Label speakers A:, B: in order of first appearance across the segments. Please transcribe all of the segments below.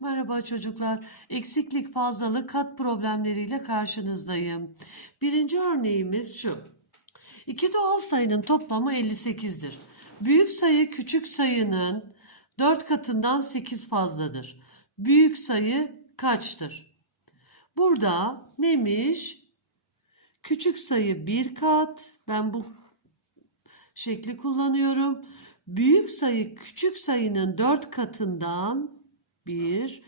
A: Merhaba çocuklar. Eksiklik, fazlalık, kat problemleriyle karşınızdayım. Birinci örneğimiz şu. İki doğal sayının toplamı 58'dir. Büyük sayı küçük sayının 4 katından 8 fazladır. Büyük sayı kaçtır? Burada neymiş? Küçük sayı 1 kat. Ben bu şekli kullanıyorum. Büyük sayı küçük sayının 4 katından 1,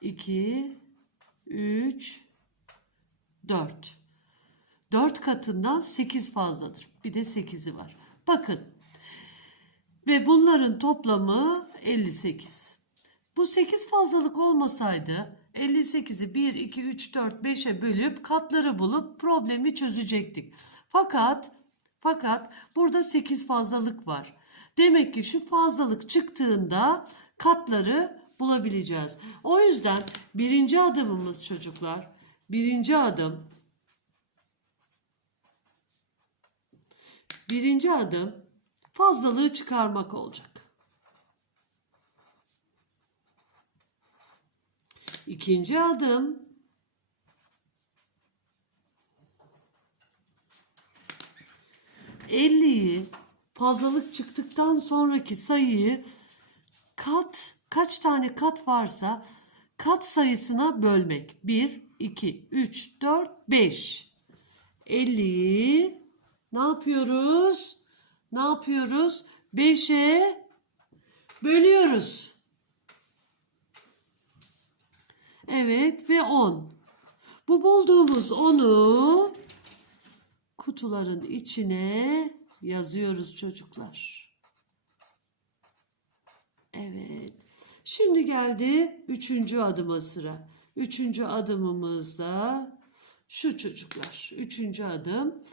A: 2, 3, 4. 4 katından 8 fazladır. Bir de 8'i var. Bakın. Ve bunların toplamı 58. Bu 8 fazlalık olmasaydı 58'i 1, 2, 3, 4, 5'e bölüp katları bulup problemi çözecektik. Fakat fakat burada 8 fazlalık var. Demek ki şu fazlalık çıktığında katları bulabileceğiz. O yüzden birinci adımımız çocuklar, birinci adım, birinci adım fazlalığı çıkarmak olacak. İkinci adım elliyi fazlalık çıktıktan sonraki sayıyı kat kaç tane kat varsa kat sayısına bölmek. 1, 2, 3, 4, 5. 50'yi ne yapıyoruz? Ne yapıyoruz? 5'e bölüyoruz. Evet ve 10. Bu bulduğumuz 10'u kutuların içine yazıyoruz çocuklar. Evet. Şimdi geldi üçüncü adıma sıra. Üçüncü adımımızda şu çocuklar. Üçüncü adım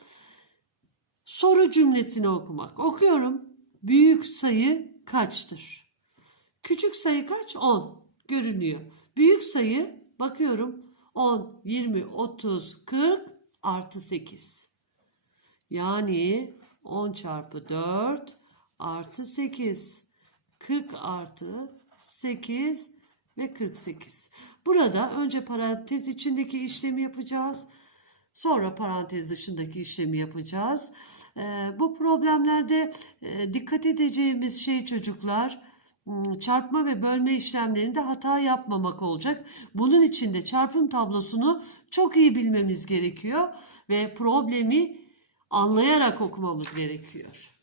A: soru cümlesini okumak. Okuyorum. Büyük sayı kaçtır? Küçük sayı kaç? 10 görünüyor. Büyük sayı bakıyorum 10, 20, 30, 40 artı 8. Yani 10 çarpı 4 artı 8. 40 artı 8 ve 48. Burada önce parantez içindeki işlemi yapacağız. Sonra parantez dışındaki işlemi yapacağız. Ee, bu problemlerde e, dikkat edeceğimiz şey çocuklar hmm, çarpma ve bölme işlemlerinde hata yapmamak olacak. Bunun için de çarpım tablosunu çok iyi bilmemiz gerekiyor ve problemi anlayarak okumamız gerekiyor.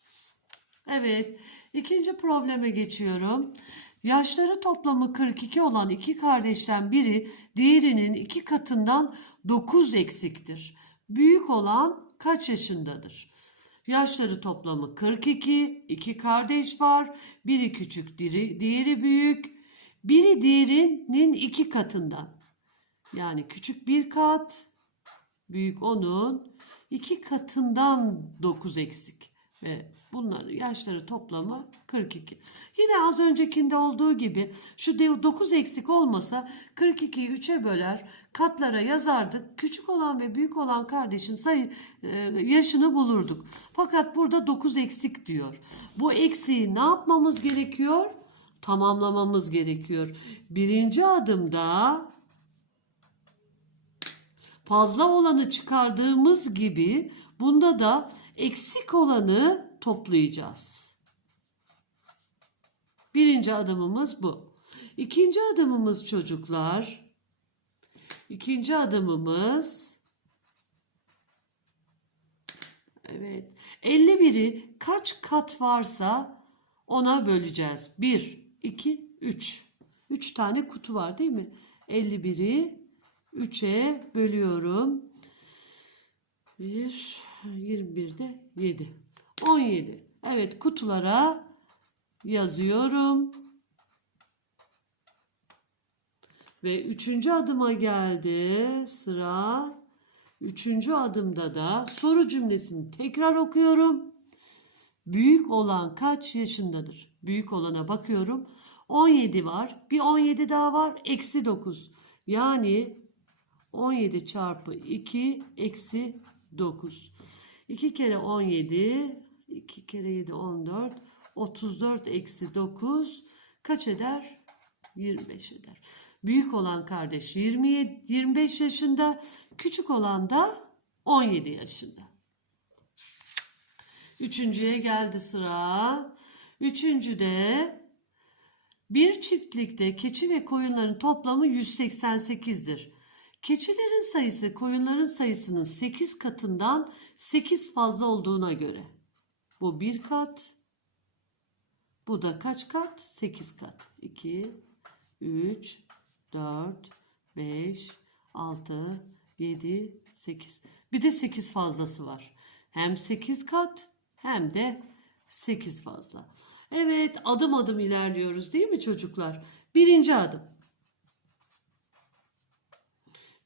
A: Evet, ikinci probleme geçiyorum. Yaşları toplamı 42 olan iki kardeşten biri diğerinin iki katından 9 eksiktir. Büyük olan kaç yaşındadır? Yaşları toplamı 42, iki kardeş var. Biri küçük, diğeri, büyük. Biri diğerinin iki katından. Yani küçük bir kat, büyük onun iki katından 9 eksik ve bunların yaşları toplamı 42. Yine az öncekinde olduğu gibi şu 9 eksik olmasa 42'yi 3'e böler katlara yazardık. Küçük olan ve büyük olan kardeşin sayı e, yaşını bulurduk. Fakat burada 9 eksik diyor. Bu eksiği ne yapmamız gerekiyor? Tamamlamamız gerekiyor. Birinci adımda fazla olanı çıkardığımız gibi bunda da eksik olanı toplayacağız. Birinci adımımız bu. İkinci adımımız çocuklar. İkinci adımımız Evet. 51'i kaç kat varsa ona böleceğiz. 1, 2, 3. 3 tane kutu var değil mi? 51'i 3'e bölüyorum. 1, 21'de 7. 17. Evet kutulara yazıyorum. Ve üçüncü adıma geldi sıra. Üçüncü adımda da soru cümlesini tekrar okuyorum. Büyük olan kaç yaşındadır? Büyük olana bakıyorum. 17 var. Bir 17 daha var. Eksi 9. Yani 17 çarpı 2 eksi 9. 2 kere 17, 2 kere 7 14, 34 eksi 9 kaç eder? 25 eder. Büyük olan kardeş 27, 25 yaşında, küçük olan da 17 yaşında. Üçüncüye geldi sıra. Üçüncüde bir çiftlikte keçi ve koyunların toplamı 188'dir. Keçilerin sayısı koyunların sayısının 8 katından 8 fazla olduğuna göre. Bu bir kat. Bu da kaç kat? 8 kat. 2, 3, 4, 5, 6, 7, 8. Bir de 8 fazlası var. Hem 8 kat hem de 8 fazla. Evet adım adım ilerliyoruz değil mi çocuklar? Birinci adım.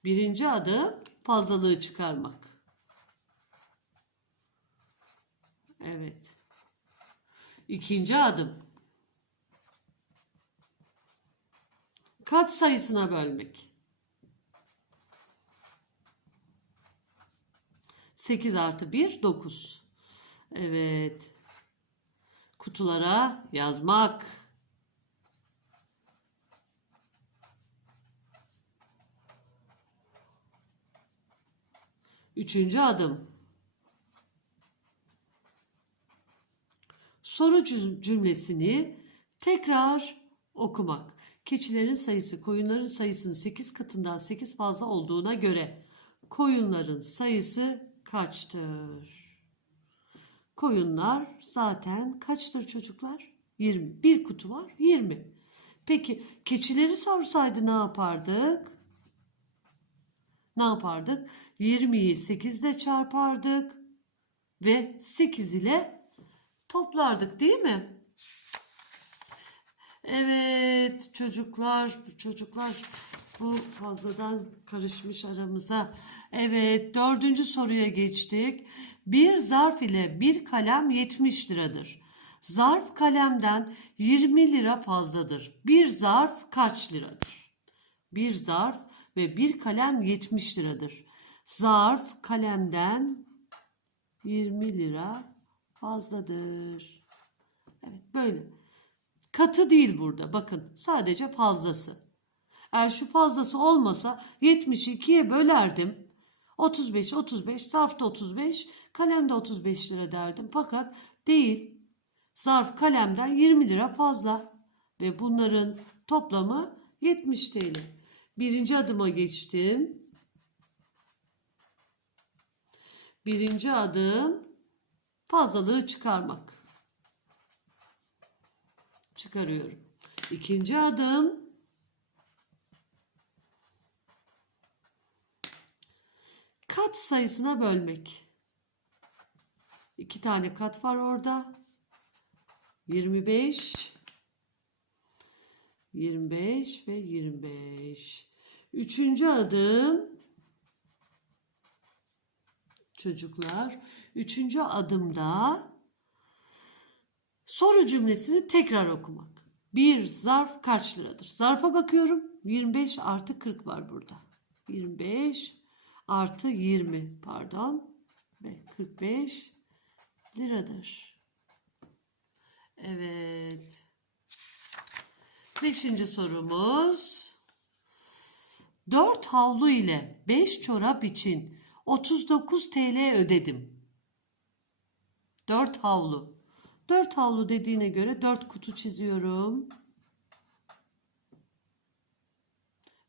A: Birinci adım fazlalığı çıkarmak. Evet. İkinci adım. Kat sayısına bölmek. 8 artı 1 9. Evet. Kutulara yazmak. Üçüncü adım. Soru cüm- cümlesini tekrar okumak. Keçilerin sayısı koyunların sayısının 8 katından 8 fazla olduğuna göre koyunların sayısı kaçtır? Koyunlar zaten kaçtır çocuklar? 20. Bir kutu var 20. Peki keçileri sorsaydı ne yapardık? Ne yapardık? 20'yi 8 ile çarpardık ve 8 ile toplardık değil mi? Evet çocuklar, çocuklar bu fazladan karışmış aramıza. Evet dördüncü soruya geçtik. Bir zarf ile bir kalem 70 liradır. Zarf kalemden 20 lira fazladır. Bir zarf kaç liradır? Bir zarf ve bir kalem 70 liradır. Zarf kalemden 20 lira fazladır. Evet böyle. Katı değil burada bakın sadece fazlası. Eğer şu fazlası olmasa 70'i 2'ye bölerdim. 35 35 zarfta 35 kalemde 35 lira derdim. Fakat değil. Zarf kalemden 20 lira fazla ve bunların toplamı 70 TL. Birinci adıma geçtim. Birinci adım fazlalığı çıkarmak. Çıkarıyorum. İkinci adım kat sayısına bölmek. İki tane kat var orada. 25 25 ve 25. Üçüncü adım çocuklar. Üçüncü adımda soru cümlesini tekrar okumak. Bir zarf kaç liradır? Zarfa bakıyorum. 25 artı 40 var burada. 25 artı 20 pardon ve 45 liradır. Evet. Beşinci sorumuz. 4 havlu ile 5 çorap için 39 TL ödedim. 4 havlu. 4 havlu dediğine göre 4 kutu çiziyorum.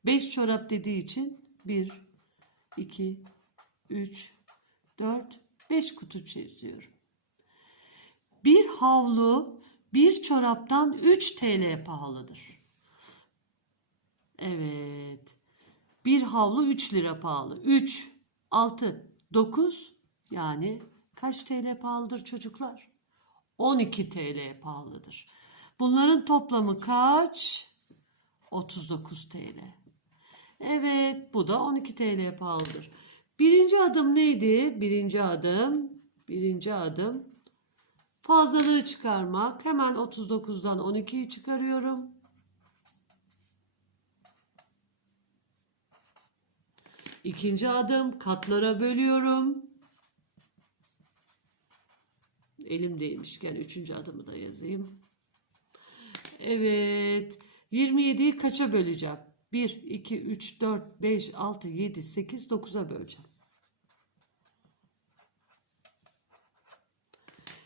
A: 5 çorap dediği için 1, 2, 3, 4, 5 kutu çiziyorum. Bir havlu bir çoraptan 3 TL pahalıdır. Evet. Bir havlu 3 lira pahalı. 3, 6, 9 yani kaç TL pahalıdır çocuklar? 12 TL pahalıdır. Bunların toplamı kaç? 39 TL. Evet bu da 12 TL pahalıdır. Birinci adım neydi? Birinci adım. Birinci adım. Fazlalığı çıkarmak. Hemen 39'dan 12'yi çıkarıyorum. İkinci adım katlara bölüyorum. Elim değmişken üçüncü adımı da yazayım. Evet. 27'yi kaça böleceğim? 1, 2, 3, 4, 5, 6, 7, 8, 9'a böleceğim.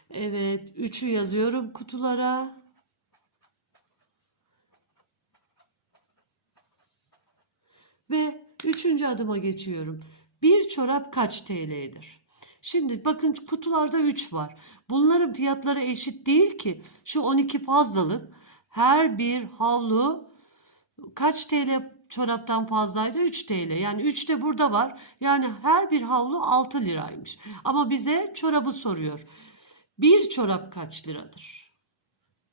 A: Evet, 3'ü yazıyorum kutulara. Ve üçüncü adıma geçiyorum. Bir çorap kaç TL'dir? Şimdi bakın kutularda 3 var. Bunların fiyatları eşit değil ki. Şu 12 fazlalık. Her bir havlu kaç TL çoraptan fazlaydı? 3 TL. Yani 3 de burada var. Yani her bir havlu 6 liraymış. Ama bize çorabı soruyor. Bir çorap kaç liradır?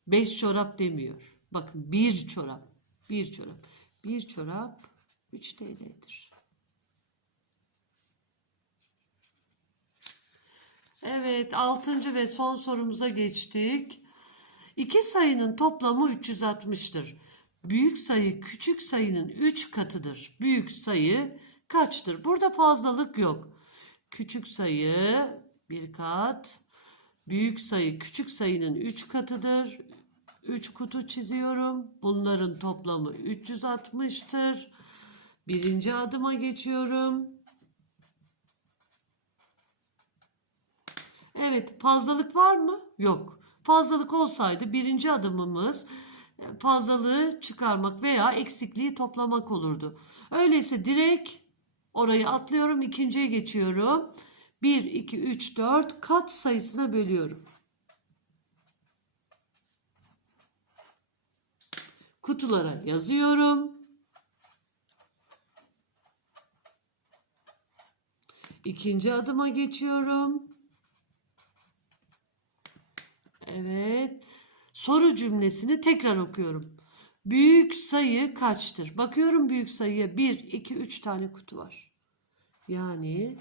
A: 5 çorap demiyor. Bakın bir çorap. Bir çorap. Bir çorap 3 TL'dir. Evet, altıncı ve son sorumuza geçtik. İki sayının toplamı 360'tır. Büyük sayı küçük sayının 3 katıdır. Büyük sayı kaçtır? Burada fazlalık yok. Küçük sayı bir kat. Büyük sayı küçük sayının 3 katıdır. 3 kutu çiziyorum. Bunların toplamı 360'tır. Birinci adıma geçiyorum. Evet, fazlalık var mı? Yok. Fazlalık olsaydı birinci adımımız e, fazlalığı çıkarmak veya eksikliği toplamak olurdu. Öyleyse direkt orayı atlıyorum, ikinciye geçiyorum. 1, 2, 3, 4 kat sayısına bölüyorum. Kutulara yazıyorum. İkinci adıma geçiyorum. Evet. Soru cümlesini tekrar okuyorum. Büyük sayı kaçtır? Bakıyorum büyük sayıya 1, 2, 3 tane kutu var. Yani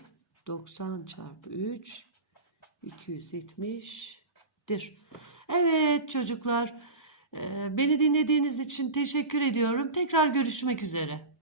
A: 90 çarpı 3 270'dir. Evet çocuklar. e, Beni dinlediğiniz için teşekkür ediyorum. Tekrar görüşmek üzere.